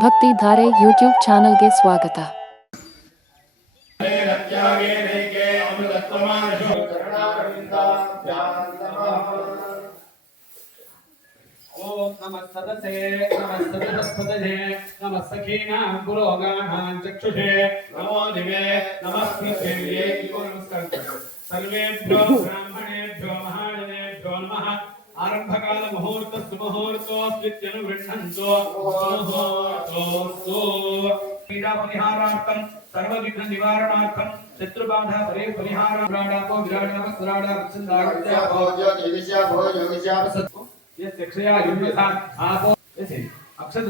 ಭಕ್ತಿ ಧಾರೆ ಯೂಟ್ಯೂಬ್ ಚಾನಲ್ಗೆ ಸ್ವಾಗತ. ಓಂ ನಮಃ ಸದಸೇ ನಮಃ ಸದಸ್ಪತಜೇ ನಮಃ ಸಖೀನಾಂ ಪುರೋಗಾನಾಂ ಚಕ್ಷುಷೇ ನಮೋ ದಿವೇ ನಮಃ ಪೃಥಿವ್ಯೇ ನಮಸ್ಕಾರ ಸರ್ವೇಭ್ಯೋ ಬ್ರಾಹ್ಮಣೇಭ್ಯೋ ಮಹಾಜನೇಭ್ಯೋ ನಮಃ ಆರಂಭಕಾಲ ಮುಹೂರ್ತ ಸುಮುಹೂರ್ತೋಸ್ವಿತ್ಯನು ಗೃಹಂತೋ ಮುಹೂರ್ತೋಸ್ತು ಪೀಡಾ ಪರಿಹಾರಾರ್ಥಂ ಸರ್ವವಿಘ್ನ ನಿವಾರಣಾರ್ಥಂ ಶತ್ರುಬಾಧ ಪರಿಹಾರ ಪ್ರಾಣಾಪೋ ವಿರಾಡ ನಮಸ್ರಾಡ ವತ್ಸಂದಾಗತ್ಯ ಭೋಜೋ ಜ್ಯೋತಿಷ್ಯ यक्षया युम्यथान आपो यसे अक्षत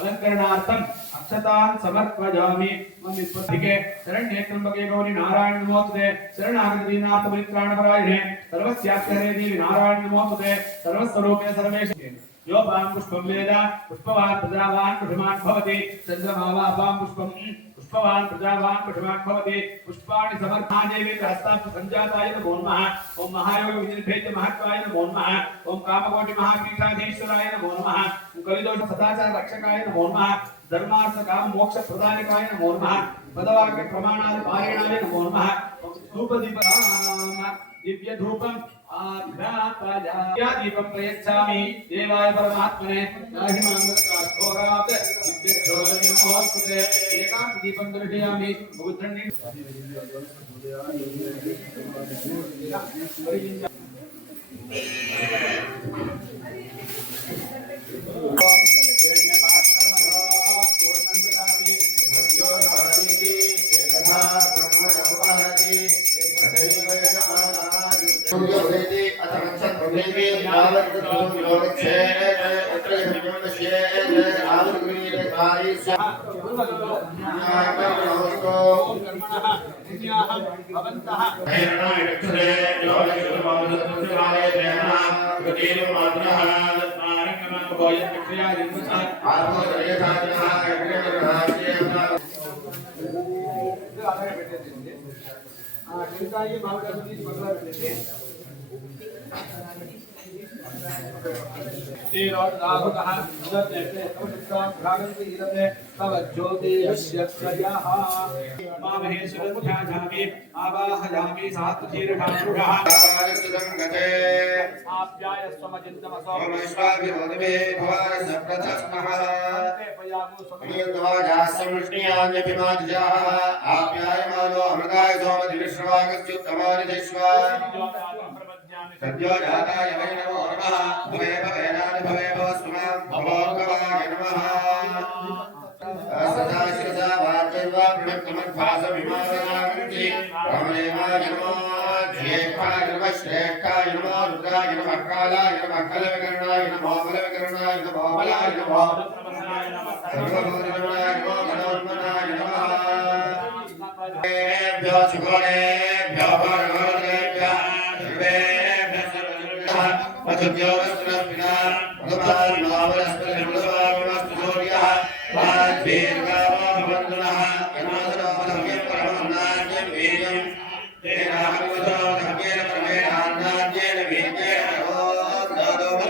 अलंकरणार्थम अक्षतान समर्पयामि मम इत्पत्तिके शरण्ये त्र्यंबके गौरी नारायण नमोस्तुते शरणागत दीनार्थ परित्राणपरायणे सर्वस्याख्ये देवी नारायण नमोस्तुते सर्वस्वरूपे सर्वेशे यो पां पुष्पं वेद पुष्पवान् प्रजावान् पुष्पमान् भवति चन्द्रमा वा पां पुष्पं पुष्पवान् प्रजावान् पुष्पमान् भवति पुष्पाणि समर्थादेवी हस्ताभ्य संजाताय नमो नमः ओम महायोग विनिर्भेद्य महत्वाय नमो नमः ओम कामकोटि महापीठाधीश्वराय नमो नमः ओम कलिदोष सदाचार रक्षकाय नमो नमः धर्मार्थ काम मोक्ष प्रदायकाय नमो नमः पदवाक्य प्रमाणादि पारायणाय नमो नमः धूप दीप दिव्य धूपम दीपं प्रयच्छामि देवाय परमात्मने नाहि मांगल्यघोरात् दिव्यज्योतिर्नमोस्तुते एकांत दीपं दर्शयामि भूतण्डि आवाहयामि सात्तीर्षांशुषः आप्याय समचिन्तमसोमश्वाभिरोधमे भवान् सप्रथस्मः समृष्टियान्यभिमादिजाः आप्यायमानो अमृताय सोमदिविश्रवागस्युत्तमानि दैश्वा सद्यो जाताय वै नमो नमः भवे भवेनानि भवे भवस्मः भवोर्गवाय नमः सदा शिरसा वाचैव प्रणक्तमद्भासमिमासनागन्ति रमणेवाय नमो ज्येष्ठाय नमः श्रेष्ठाय नमो रुद्राय नमः कालाय नमः कलविकरणाय नमो बलविकरणाय नमो बलाय नमो सर्वभूतगणाय नमो गणोन्मनाय नमः भ्यो सुगुणेभ्यो परमोदरेभ्यः सर्वेभ्यो वसुदेवस्त्रपिना भगवान् नामरस्पतिर्भगवान् सूर्यः वाद्भीर्गावो भवन्तुनः यन्मधुरोधव्यं परमन्नाद्यं वीर्यं तेन हविवधोधव्येन परमेणान्नाद्येन वीर्येण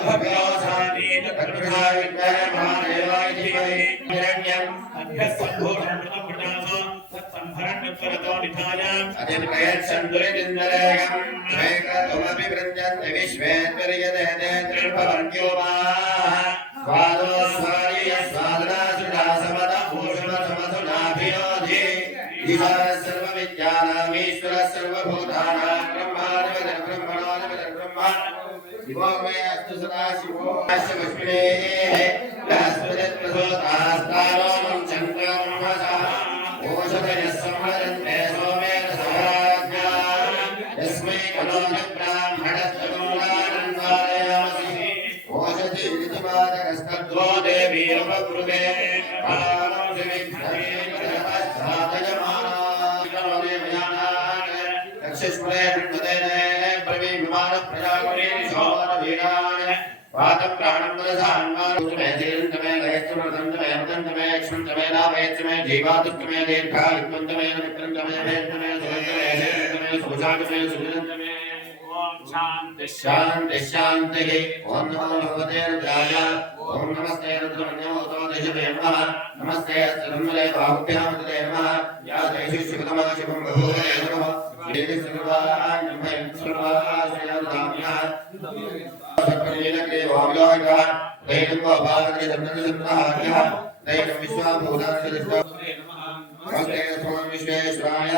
भगवो साधीन तत्प्रसाय विद्महे महादेवाय धीमहि हिरण्यम् अभ्यस्सम्भूतमृतं प्रजासो तत्सम्भरणत्वरतो निधायाम् अतिप्रयच्छन्दुरिदिन्दरेयम् वैक्रतुमपि वृञ्जन्ति विश्वेश्वर्यदेते त्रिभवर्ग्यो वा स्वादो स्वारीय स्वादना सुधा समद भूषणसमसुनाभियोधि ईशा सर्वविद्यानामीश्वर सर्वभूतानां ब्रह्मादिवदन् ब्रह्मणोदिवदन् ब्रह्मा शिवो मे अस्तु सदा शिवो अस्य पुष्पिणेः बृहस्पतिप्रसोतास्तानो चन्द्रमसः ओषधयः संवदन्ते सोमेन सहराज्ञा यस्मै कलो न ब्राह्मणस्तमूलानन्दालयामसि ओषधि विधिमादकस्तद्वो देवीरपकुरुते कालोऽसि विघ्नेन जगपश्चादयमानान् दक्षिस्मरे षण्मदेने ब्रवीविमानप्रजागुरीन् शोभनवीरान् वातं प्राणं वदधान्मारुतमे धीरन्तमे गयस्तुमृतन्तमे अमृतन्तमे यक्ष्मन्तमे नामयच्छमे जीवातुष्टमे दीर्घायुक्तन्तमे मित्रन्तमे वेदन्तमे सुगन्तमे शेषन्तमे सुभुषान्तमे सुविदन्तमे शांति शांति शांति ओम नमो भगवते रुद्राय ओम नमस्ते रुद्रमन्योतो दिशवे नमः नमस्ते अस्त्रमले बाहुभ्यां तदे नमः या देशु शिवतमा शिवं बभूवे नमः देवी सर्वान् नमः सर्वाश्रयाधाम्यः सकलेनके वाव्यायः दैनम वाभागते धर्मसंग्रहार्यः दैनम विश्वाभूतानि दृष्टो नमस्ते स्वामी विश्वेश्वराय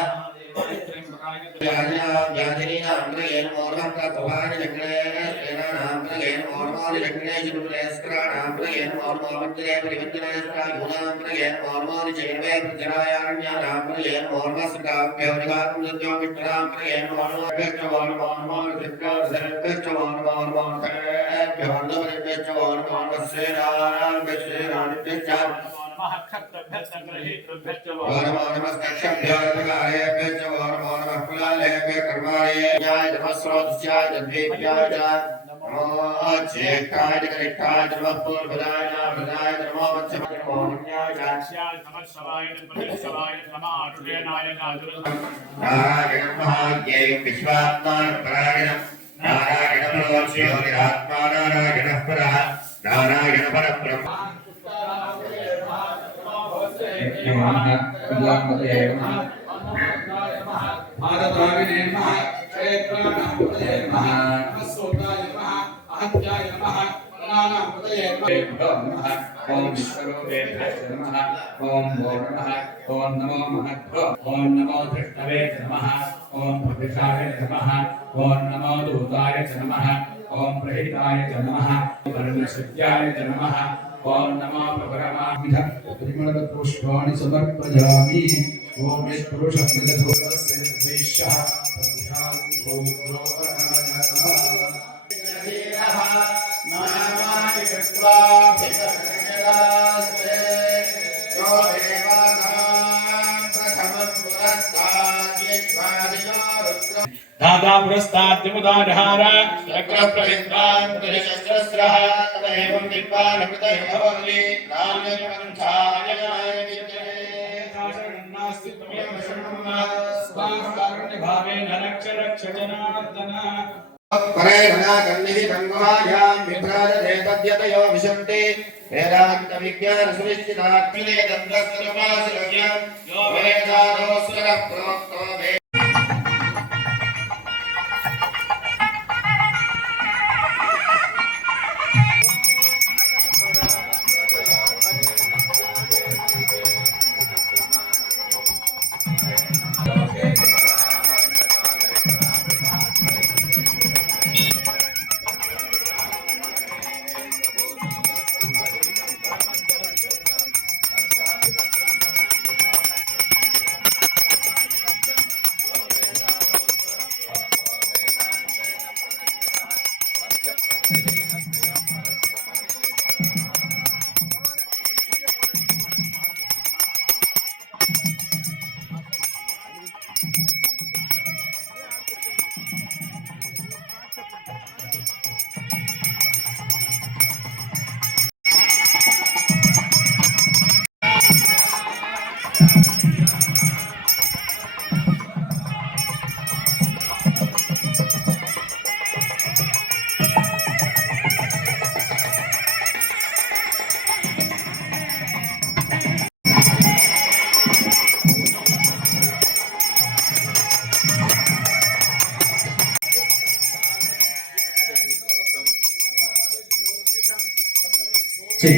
ओम विश्वरूपेभ्यः नमः ओम भो नमः ओम नमो महद्भो ओम नमो धृष्णवे नमः ओम प्रविशाय नमः ओम नमो दूताय नमः ओम प्रहिताय नमः वर्णशुद्ध्याय नमः ओम नमो प्रभरमाभिध परिमलपुष्पाणि समर्पयामि ओम यत्पुरुषमिदधोरस्य देशः दादा पुरस्ताद्यमुदारहार चक्रप्रविद्वान् परिशस्त्रस्रः तमेवं विद्वान् अमृतयभवति नान्यपन्थाय नास्ति त्वमेव शरणं स्वाहाकारुण्यभावेन रक्ष रक्ष जनार्दन परेणा कन्निः गङ्गायां विभ्राजते तद्यतयो विशन्ति वेदान्तविज्ञानसुनिश्चितात्मिने तन्द्रस्तुपासयोग्यं यो वेदादोस्वरः प्रोक्तो Check.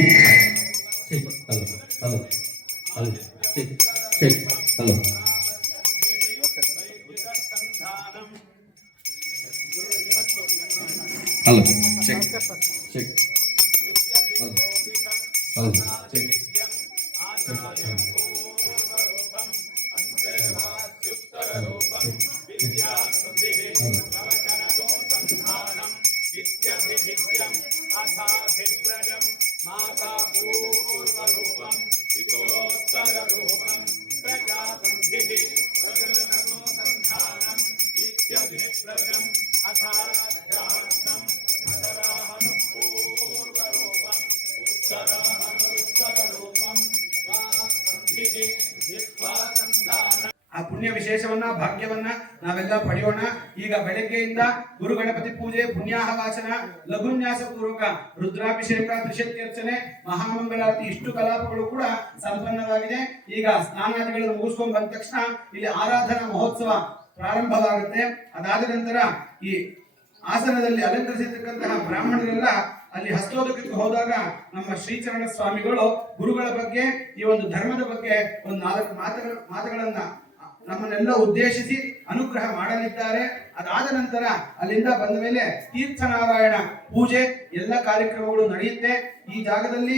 Check. Hello. Hello. Hello. Check. Check. Hello. Hello. Check. Check. Hello. Hello. Check. ಪುಣ್ಯ ವಿಶೇಷವನ್ನ ಭಾಗ್ಯವನ್ನ ನಾವೆಲ್ಲ ಪಡೆಯೋಣ. ಈಗ ಬೆಳಗ್ಗೆಯಿಂದ ಗುರು ಗಣಪತಿ ಪೂಜೆ, ಪುಣ್ಯಾಹವಾಚನ, ಲಘುನ್ಯಾಸ ಪೂರ್ವಕ ರುದ್ರಾಭಿಷೇಕ, ತ್ರಿಶಕ್ತಿ ಮಹಾಮಂಗಳಾರತಿ ಇಷ್ಟು ಕಲಾಪಗಳು ಕೂಡ ಸಂಪನ್ನವಾಗಿದೆ. ಈಗ ಸ್ನಾನಾದಿಗಳನ್ನು ಮುಗಿಸ್ಕೊಂಡು ಬಂದ ತಕ್ಷಣ ಇಲ್ಲಿ ಆರಾಧನಾ ಮಹೋತ್ಸವ ಪ್ರಾರಂಭವಾಗುತ್ತೆ. ಅದಾದ ನಂತರ ಈ ಆಸನದಲ್ಲಿ ಅಲಂಕರಿಸಿರ್ತಕ್ಕಂತಹ ಬ್ರಾಹ್ಮಣರೆಲ್ಲ ಅಲ್ಲಿ ಹಸ್ತೋದಕಕ್ಕೆ ಹೋದಾಗ ನಮ್ಮ ಶ್ರೀಚರಣ ಸ್ವಾಮಿಗಳು ಗುರುಗಳ ಬಗ್ಗೆ, ಈ ಒಂದು ಧರ್ಮದ ಬಗ್ಗೆ ಒಂದು 4 ಮಾತುಗಳನ್ನ ನಮ್ಮನ್ನೆಲ್ಲ ಉದ್ದೇಶಿಸಿ ಅನುಗ್ರಹ ಮಾಡಲಿದ್ದಾರೆ. ಅದಾದ ನಂತರ ಅಲ್ಲಿಂದ ಬಂದ ಮೇಲೆ ತೀರ್ಥನಾರಾಯಣ ಪೂಜೆ ಎಲ್ಲ ಕಾರ್ಯಕ್ರಮಗಳು ನಡೆಯುತ್ತೆ. ಈ ಜಾಗದಲ್ಲಿ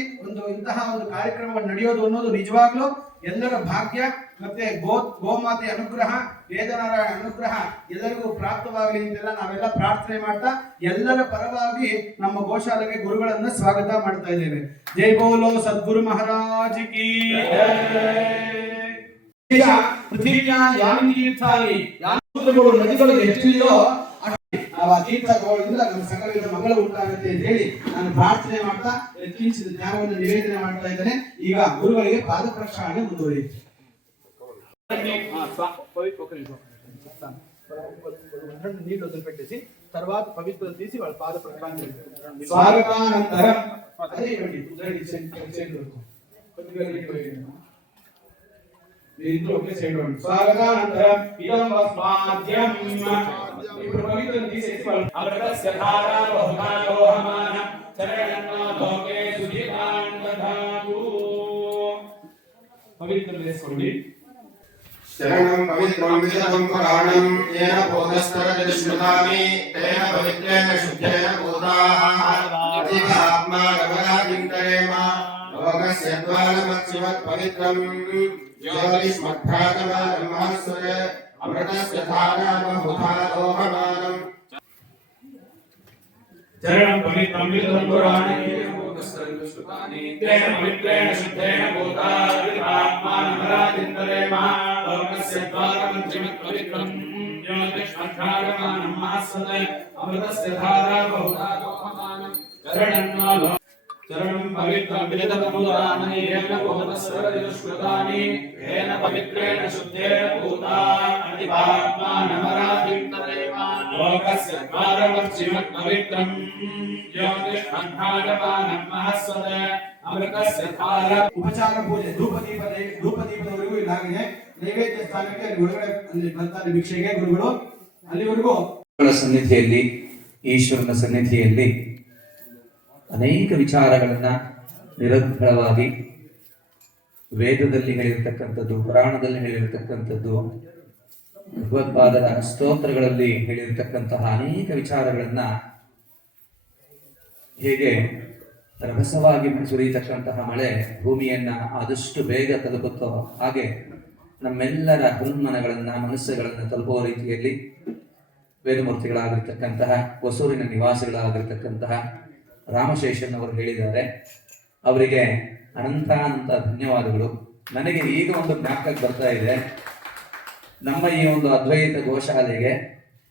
ಇಂತಹ ಒಂದು ಕಾರ್ಯಕ್ರಮ ನಡೆಯೋದು ಅನ್ನೋದು ನಿಜವಾಗ್ಲೂ ಎಲ್ಲರ ಭಾಗ್ಯ. ಮತ್ತೆ ಗೋಮಾತೆ ಅನುಗ್ರಹ, ವೇದನಾರಾಯಣ ಅನುಗ್ರಹ ಎಲ್ಲರಿಗೂ ಪ್ರಾಪ್ತವಾಗಲಿ ಅಂತೆಲ್ಲ ನಾವೆಲ್ಲ ಪ್ರಾರ್ಥನೆ ಮಾಡ್ತಾ ಎಲ್ಲರ ಪರವಾಗಿ ನಮ್ಮ ಗೋಶಾಲೆಗೆ ಗುರುಗಳನ್ನ ಸ್ವಾಗತ ಮಾಡ್ತಾ ಇದ್ದೇವೆ. ಜೈ ಬೋಲೋ ಸದ್ಗುರು ಮಹಾರಾಜ್ ಕಿ ಜೈ. ಪೃಥ್ವಿಯ ಯಾಮಿನಿ ತೀರ್ಥಾನಿ ಯಾಮಗಳು ನದಿಗಳು ಎಷ್ಟಿದೆಯೋ ಆ ತೀರ್ಥಗಳಿಂದ ನಮ್ಮ ಸಕಲವಿಧ ಮಂಗಳ ಉಂಟಾಗುತ್ತೆ ಅಂತ ಹೇಳಿ ನಾನು ಪ್ರಾರ್ಥನೆ ಮಾಡ್ತಾ ಕಿಂಚಿತ ಜ್ಞಾನವನ್ನು ನಿವೇದನೆ ಮಾಡ್ತಾ ಇದ್ದೇನೆ. ಈಗ ಗುರುಗಳಿಗೆ ಪಾದ ಪ್ರಕ್ಷಾಳನೆ ಮುಂದುವರಿಯುತ್ತೆ. నీళ్ళు వదిలిపెట్టేసి తర్వాత పవిత్రలు తీసి వాళ్ళ పాద ప్రక్షాళన స్వాగతానంతరం అదే ఇవ్వండి. ఇంట్లో ఒకే సైడ్ ఉండండి. స్వాగతానంతరం ఇదం వస్మాద్యం. ఇప్పుడు పవిత్రలు తీసేసి వాళ్ళు అమృతస్య ధారా బహుధాయోహమాన చరణన్నో భోగే సుధితాన్ దధాతు. పవిత్రలు వేసుకోండి. శరణం పవిత్రం విశదం పురాణం ఏన బోధస్తరతి స్మృతామి తేన పవిత్రేణ శుద్ధేన భూతాః అధికాత్మా గమనాదింతరేమ లోకస్య ద్వారమచ్చివత్ పవిత్రం జ్యోతిష్మద్భ్రాతమా బ్రహ్మస్వరే అమృతస్య ధారా బహుధా లోహమానం. చరణం పవిత్రం విశదం పురాణం తేన పవిత్రేణ శుద్ధేన భూతాః ఆత్మానమరాదింతరేమ లోకస్య ద్వారమచ్చివత్ పవిత్రం జ్యోతిష్మద్భ్రాతమా బ్రహ్మస్వరే అమృతస్య ధారా బహుధా లోహమానం. చరణం పవిత్రం విశదం పురాణం ఏన బోధస్తరతి తేన పవిత్రేణ శుద్ధేన భూతాః ఆత్మానమరాదింతరేమ లోకస్య ద్వారమచ్చివత్ పవిత్రం ಉಪಚಾರ ಪೂಜೆ ಧೂಪದೀಪದವರೆಗೂ ಇದಾಗಿದೆ. ನೈವೇದ್ಯ ಸ್ಥಾನಕ್ಕೆ ಅಲ್ಲಿ ಒಳಗಡೆ ಅಲ್ಲಿ ಬರ್ತಾರೆ ಭಿಕ್ಷೆಗೆ ಗುರುಗಳು. ಅಲ್ಲಿವರೆಗೂ ಸನ್ನಿಧಿಯಲ್ಲಿ, ಈಶ್ವರನ ಸನ್ನಿಧಿಯಲ್ಲಿ ಅನೇಕ ವಿಚಾರಗಳನ್ನ ನಿರಂತರವಾಗಿ ವೇದದಲ್ಲಿ ಹೇಳಿರ್ತಕ್ಕಂಥದ್ದು, ಪುರಾಣದಲ್ಲಿ ಹೇಳಿರ್ತಕ್ಕಂಥದ್ದು, ಭಗವತ್ಪಾದರ ಸ್ತೋತ್ರಗಳಲ್ಲಿ ಹೇಳಿರ್ತಕ್ಕಂತಹ ಅನೇಕ ವಿಚಾರಗಳನ್ನ ಹೇಗೆ ರಭಸವಾಗಿ ಸುರಿಯತಕ್ಕಂತಹ ಮಳೆ ಭೂಮಿಯನ್ನ ಆದಷ್ಟು ಬೇಗ ತಲುಪುತ್ತೋ ಹಾಗೆ ನಮ್ಮೆಲ್ಲರ ಹುನ್ಮನಗಳನ್ನ, ಮನಸ್ಸುಗಳನ್ನ ತಲುಪುವ ರೀತಿಯಲ್ಲಿ ವೇದಮೂರ್ತಿಗಳಾಗಿರ್ತಕ್ಕಂತಹ ಹೊಸೂರಿನ ನಿವಾಸಿಗಳಾಗಿರ್ತಕ್ಕಂತಹ ರಾಮಶೇಷನ್ ಅವರು ಹೇಳಿದ್ದಾರೆ. ಅವರಿಗೆ ಅನಂತಾನಂತ ಧನ್ಯವಾದಗಳು. ನನಗೆ ಈಗ ಒಂದು ಜ್ಞಾಪಕಕ್ಕೆ ಬರ್ತಾ ಇದೆ, ನಮ್ಮ ಈ ಒಂದು ಅದ್ವೈತ ಗೋಶಾಲೆಗೆ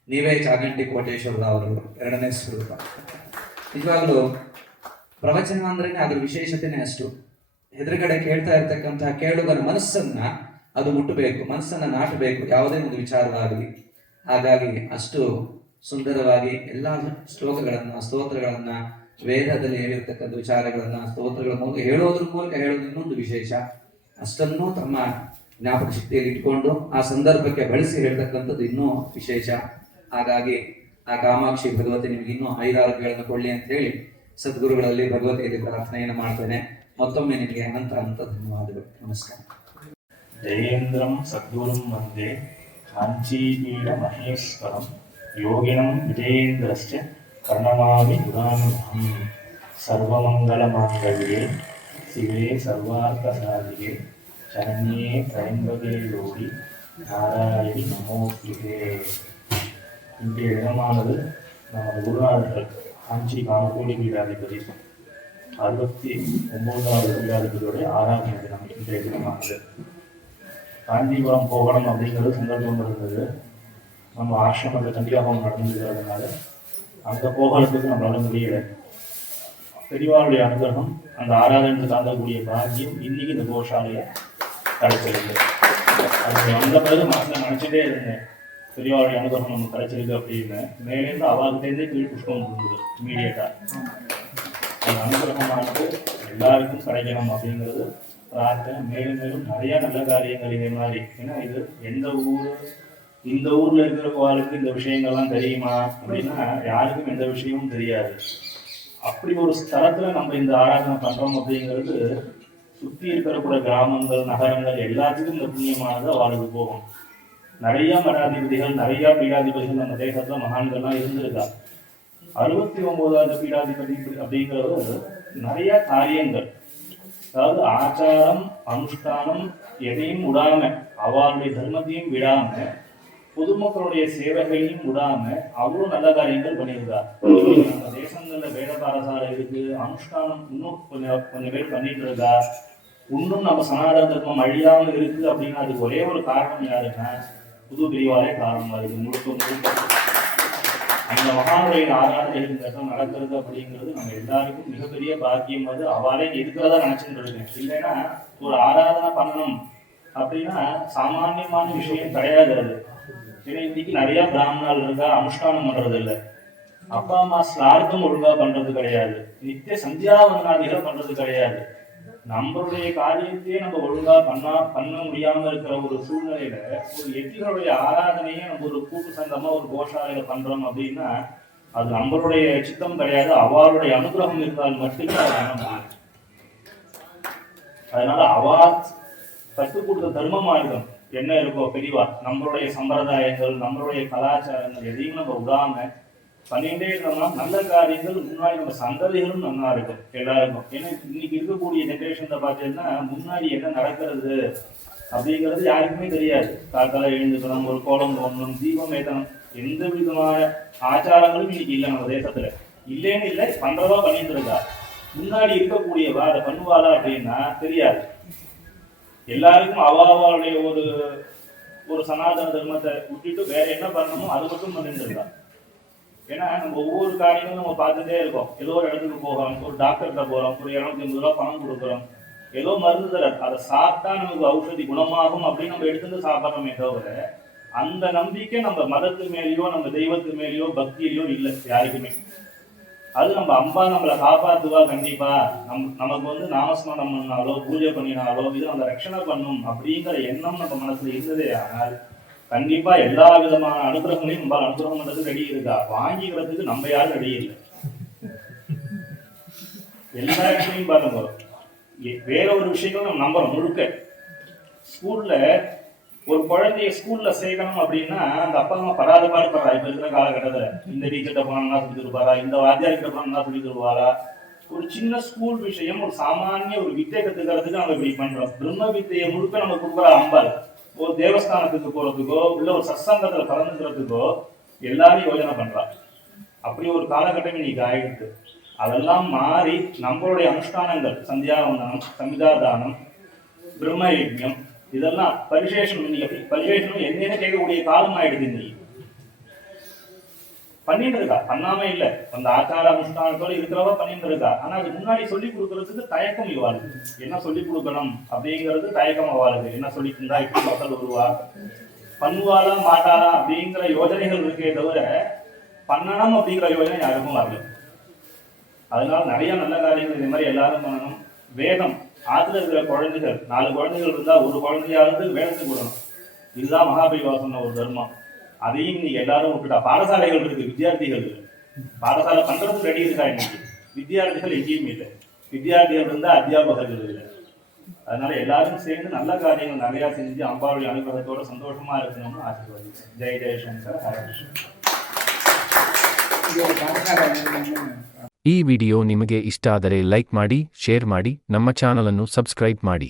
ನೀವೇ ಚಾಗಂಟಿ ಕೋಟೇಶ್ವರರಾವ್ ಅವರು 2ನೇ ಸ್ವರೂಪ. ನಿಜವಾಗ್ಲೂ ಪ್ರವಚನ ಅಂದ್ರೆ ಅದ್ರ ವಿಶೇಷತೆನೇ ಅಷ್ಟು. ಎದುರುಗಡೆ ಕೇಳ್ತಾ ಇರ್ತಕ್ಕಂತಹ ಕೇಳುಗರ ಮನಸ್ಸನ್ನ ಅದು ಮುಟ್ಟಬೇಕು, ಮನಸ್ಸನ್ನ ನಾಟಬೇಕು, ಯಾವುದೇ ಒಂದು ವಿಚಾರವಾಗಲಿ. ಹಾಗಾಗಿ ಅಷ್ಟು ಸುಂದರವಾಗಿ ಎಲ್ಲ ಶ್ಲೋಕಗಳನ್ನ, ಸ್ತೋತ್ರಗಳನ್ನ, ವೇದದಲ್ಲಿ ಹೇಳಿರ್ತಕ್ಕಂಥ ವಿಚಾರಗಳನ್ನ ಸ್ತೋತ್ರಗಳ ಮೂಲಕ ಹೇಳೋದ್ರ ಮೂಲಕ ಹೇಳೋದು ಇನ್ನೊಂದು ವಿಶೇಷ. ಅಷ್ಟನ್ನು ತಮ್ಮ ಜ್ಞಾಪಕ ಶಕ್ತಿಯಲ್ಲಿ ಇಟ್ಕೊಂಡು ಆ ಸಂದರ್ಭಕ್ಕೆ ಬಳಸಿ ಹೇಳ್ತಕ್ಕಂಥದ್ದು ಇನ್ನೂ ವಿಶೇಷ. ಹಾಗಾಗಿ ಆ ಕಾಮಾಕ್ಷಿ ಭಗವತಿ ನಿಮ್ಗೆ ಇನ್ನೂ 5 ಆರೋಗ್ಯಗಳನ್ನು ಕೊಡ್ಲಿ ಅಂತ ಹೇಳಿ ಸದ್ಗುರುಗಳಲ್ಲಿ ಭಗವತಿಯಲ್ಲಿ ಪ್ರಾರ್ಥನೆಯನ್ನು ಮಾಡ್ತೇನೆ. ಮತ್ತೊಮ್ಮೆ ನಿಮಗೆ ಅನಂತ ಧನ್ಯವಾದಗಳು. ನಮಸ್ಕಾರ. ಜಯೇಂದ್ರಂ ಸದ್ಗುರುಂ ವಂದೇ ಕಾಂಚೀಪೀಠ ಮಹೇಶ್ವರಂ ಯೋಗಿನಂ ವಿಜಯೇಂದ್ರಸ್ಯ ಕರ್ಣಮಾಮಿ ಗುಣಾನುಭಂ. ಸರ್ವಮಂಗಲಮಾಂಗಲ್ಯೆ ಶಿವೆ ಸರ್ವಾರ್ಥಸಾಧಿಕೆ ಶರಣ್ಯೇ ತ್ರಯಂಬಕೆ ಗೌರಿ நாராயணி நமோஸ்துதே. இன்றைய தினமானது நமது குருநாதர்கள் காஞ்சி காமகோடி பீடாதிபதி 69வது பீடாதிபதியோடைய ஆராதனை தினம் இன்றைய தினமானது. காஞ்சிபுரம் போகணும் அப்படிங்கிறது சந்தர்ப்பம் இருந்தது. நம்ம ஆசிரமத்தில் கண்டிப்பாக நடந்துக்கிறதுனால அங்கே போகிறதுக்கு நம்மளால முடியலை. பெரியவாளுடைய அனுகிரகம், அந்த ஆராதனை தாண்டக்கூடிய பாக்கியம் இன்னைக்கு இந்த கோஷாலையை கிடைச்சிருக்கு. அது வந்த பிறகு மனசில் நினச்சிட்டே இருந்தேன், பெரியவாளுடைய அனுகிரகம் நமக்கு கிடைச்சிருக்கு அப்படின்னு. மேலேருந்து அவாகிட்டேருந்தே கீழ் புஷ்பம் இருந்தது இமீடியட்டாக. அந்த அனுகிரகமானது எல்லாருக்கும் கிடைக்கணும் அப்படிங்கிறது பிரார்த்தனை. மேலும் மேலும் நிறையா நல்ல காரியங்கள் இதே மாதிரி. ஏன்னா இது எந்த ஊர், இந்த ஊரில் இருக்கிறவங்களுக்கு இந்த விஷயங்கள்லாம் தெரியுமா அப்படின்னா யாருக்கும் எந்த விஷயமும் தெரியாது. அப்படி ஒரு ஸ்தலத்தில் நம்ம இந்த ஆராதனை பண்ணுறோம் அப்படிங்கிறது சுற்றி இருக்கிற கிராமங்கள், நகரங்கள் எல்லாத்துக்கும் இந்த புண்ணியமானது அவளுக்கு போகும். நிறைய மடாதிபதிகள், நிறைய பீடாதிபதிகள் நம்ம தேசத்தில் மகான்கள்லாம் இருந்திருக்கா. 69வது பீடாதிபதி அப்படிங்கிறது நிறைய காரியங்கள், அதாவது ஆச்சாரம் அனுஷ்டானம் எதையும் விடாம, அவளுடைய தர்மத்தையும் விடாம, பொதுமக்களுடைய சேவைகளையும் விடாம அவ்வளோ நல்ல காரியங்கள் பண்ணியிருக்கார். நம்ம தேசங்கள்ல வேத பாரசாலை இருக்கு, அனுஷ்டானம் இன்னும் கொஞ்சம் பேர் பண்ணிட்டு இருக்கா. இன்னும் நம்ம சனாதன தர்மம் அழியாமல் இருக்கு அப்படின்னா அதுக்கு ஒரே ஒரு காரணம் யாருன்னா புது பிரிவாலே காரணமா இருக்கு. முழுக்க அந்த மகானுடைய ஆராதனைகள் இந்த இடத்துல நடக்கிறது அப்படிங்கிறது நம்ம எல்லாருக்கும் மிகப்பெரிய பாக்கியம். அது அவளே இருக்கிறதா நினைச்சுட்டு இருக்கேன். இல்லைன்னா ஒரு ஆராதனை பண்ணணும் அப்படின்னா சாமானியமான விஷயம் கிடையாது அது. ஏன்னா இன்னைக்கு நிறைய பிராமணால் இருக்கா, அனுஷ்டானம் பண்றது இல்லை, அப்பா அம்மா ஸ்லார்த்தம் ஒழுங்கா பண்றது கிடையாது, நித்திய சந்தியாவந்தனாதிகள் பண்றது கிடையாது. நம்மளுடைய காரியத்தையே நம்ம ஒழுங்கா பண்ண முடியாம இருக்கிற ஒரு சூழ்நிலையில ஒரு எத்திகளுடைய ஆராதனையே நம்ம ஒரு கூட்டு சங்கமா ஒரு கோஷாலையில பண்றோம் அப்படின்னா அது நம்மளுடைய சித்தம் கிடையாது, அவளுடைய அனுகிரகம் இருந்தால் மட்டுமே அதை பண்ண முடியும். அதனால அவா கற்றுக் கொடுத்த தர்ம மார்க்கம் என்ன இருக்கோ பெரியவா, நம்மளுடைய சம்பிரதாயங்கள், நம்மளுடைய கலாச்சாரங்கள் எதையும் நம்ம விடாம பண்ணிட்டே இருந்தோம்னா நல்ல காரியங்கள் முன்னாடி நம்ம சந்ததிகளும் நல்லா இருக்கும் எல்லாருக்கும். ஏன்னா இன்னைக்கு இருக்கக்கூடிய ஜென்ரேஷன்ல பார்த்தீங்கன்னா முன்னாடி என்ன நடக்கிறது அப்படிங்கிறது யாருக்குமே தெரியாது. காத்தால எழுந்துக்கணும், ஒரு கோலம் போடணும், தீபம் ஏற்றணும், எந்த விதமான ஆச்சாரங்களும் இன்னைக்கு இல்லை நம்ம தேசத்துல. இல்லைன்னு இல்லை, பண்றதா பண்ணிட்டு இருக்கா. முன்னாடி இருக்கக்கூடியவா அதை பண்ணுவாளா அப்படின்னா தெரியாது. எல்லாருக்கும் அவளுடைய ஒரு சனாதன தர்மத்தை விட்டுட்டு வேற என்ன பண்ணணுமோ அது மட்டும் பண்ணிட்டு இருக்கா. ஏன்னா நம்ம ஒவ்வொரு காரியங்களும் நம்ம பார்த்துட்டே இருக்கோம். ஏதோ ஒரு இடத்துக்கு போகிறோம், ஒரு டாக்டர்கிட்ட போகிறோம், ஒரு 250 ரூபா பணம் கொடுக்குறோம், ஏதோ மருந்து தரார், அதை சாப்பிட்டா நமக்கு ஔஷதி குணமாகும் அப்படின்னு நம்ம எடுத்துட்டு சாப்பிட்றோமே தவிர அந்த நம்பிக்கை நம்ம மதத்து மேலேயோ நம்ம தெய்வத்து மேலேயோ பக்தியிலையோ இல்லை யாருக்குமே. அது நம்ம அம்பா நம்மளை காப்பாற்றுவா கண்டிப்பா, நமக்கு நாமஸ்மரணம் பண்ணாலோ பூஜை பண்ணினாலோ இது நம்ம ரட்சணை பண்ணும் அப்படிங்கிற எண்ணம் நம்ம மனசுல இருந்ததே. ஆனால் கண்டிப்பா எல்லா விதமான அனுகிரகங்களையும் நம்ம அனுகிரகம் பண்றதுக்கு ரெடி இருக்கா, வாங்கிக்கிறதுக்கு நம்ம யாரும் ரெடி இல்லை. எல்லா இடத்துலையும் பாருங்க, வேற ஒரு விஷயங்களும் நம்ம நம்புறோம் முழுக்க. ஸ்கூல்ல ஒரு குழந்தைய ஸ்கூல்ல சேர்க்கணும் அப்படின்னா அந்த அப்பா அம்மா படாத பாடுபடுறா. இப்ப இருக்கிற காலகட்டத்துல இந்த டீச்சர்கிட்ட போனா சொல்லி தருவாரா, இந்த வாத்தியார்கிட்ட போனா சொல்லி தருவாரா. ஒரு சின்ன ஸ்கூல் விஷயம், ஒரு சாமானிய ஒரு வித்தை கத்துக்கிறதுக்கு நம்ம இப்படி பண்றோம். பிரம்ம வித்தையை முழுக்க நம்ம கொடுக்குற அம்பாள் ஒரு தேவஸ்தானத்துக்கு போறதுக்கோ இல்ல ஒரு சத்சங்கத்துல கலந்துக்கிறதுக்கோ எல்லாரும் யோஜனை பண்றா. அப்படி ஒரு காலகட்டம் இன்னைக்கு ஆயிடுது. அதெல்லாம் மாறி நம்மளுடைய அனுஷ்டானங்கள், சந்தியாவந்தனம், சமிதாதானம், பிரம்ம யஜ்யம், இதெல்லாம் பரிசேஷனம். இன்னைக்கு பரிசேஷனம் என்னன்னு கேட்கக்கூடிய காலம் ஆயிடுது. இன்னைக்கு பண்ணிட்டு இருக்கா, பண்ணாம இல்லை, அந்த ஆச்சார அனுஷ்டானத்தோட இருக்கிறவா பண்ணிட்டு இருக்கா. ஆனா அது முன்னாடி சொல்லி கொடுக்கறதுக்கு தயக்கம் இவாளுக்கு. என்ன சொல்லி கொடுக்கணும் அப்படிங்கிறது தயக்கம் அவாளுக்கு. என்ன சொல்லி இருந்தா இப்படி மக்கள் வருவா, பண்ணுவாளா மாட்டாளா அப்படிங்கிற யோஜனைகள் இருக்கே தவிர பண்ணணும் அப்படிங்கிற யோஜனை யாருக்கும் வரல. அதனால நிறைய நல்ல காரியங்கள் இதே மாதிரி எல்லாரும் பண்ணணும். வேதம் ஆத்துல இருக்கிற குழந்தைகள் 4 குழந்தைகள் இருந்தா ஒரு குழந்தையாவது வேதத்துக்கு விடணும். இதுதான் மகாபரிவா சொன்ன ஒரு தர்மம். அதையும் நீங்க எல்லாரும் விட்டுட்டா. பாடசாலைகள் இருக்கு, வித்தியார்த்திகள் பாடசாலை பண்றதுக்கு ரெடி இருக்கா. இன்னைக்கு வித்தியார்த்திகள் எங்கேயும் இல்லை, வித்தியார்த்திகள் இருந்தா அத்தியாபகர்கள் இல்லை. அதனால எல்லாரும் சேர்ந்து நல்ல காரியங்கள் நிறைய செஞ்சு அம்பாவுடைய அனுகிரகத்தோட சந்தோஷமா இருக்கணும்னு ஆசீர்வாதிக்கிறேன். ஜெய் ஜெயசங்கர், ஹரகிருஷ்ணன். ಈ ವಿಡಿಯೋ ನಿಮಗೆ ಇಷ್ಟ ಆದರೆ ಲೈಕ್ ಮಾಡಿ, ಶೇರ್ ಮಾಡಿ, ನಮ್ಮ ಚಾನಲ್ ಅನ್ನು ಸಬ್ಸ್ಕ್ರೈಬ್ ಮಾಡಿ.